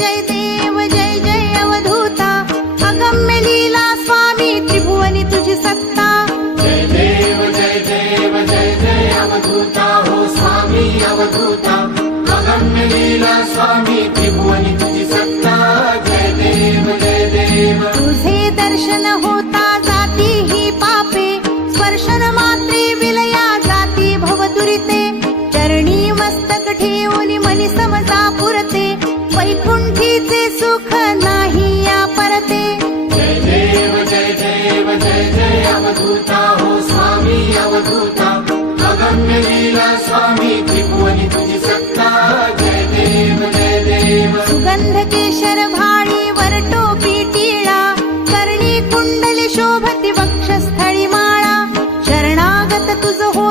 जय देव जय जय अवधूता अगम्य लीला स्वामी त्रिभुवनी तुझी सत्ता जय देव जय देव जय जय अवधूता हो स्वामी अवधूता अगम्य लीला स्वामी त्रिभुवनी तुझी सत्ता जय देव जय देव तुझे दर्शन होता जाती ही पापे स्पर्शन मात्रे विलया जाती भवदुरिते चरणी मस्तक ठेवून मनी समजा पुरते वैकुंठीचे सुख नाही या परते जय देव जय देव जय जय अवधूता हो स्वामी अवधूता अगम्य लीला स्वामी त्रिभुवनी तुझी सत्ता जय देव जय देव सुगंध केशर भाळी वरटोपी टिळा कर्णी कुंडली शोभती वक्षस्थळी माळा शरणागत तुझ हो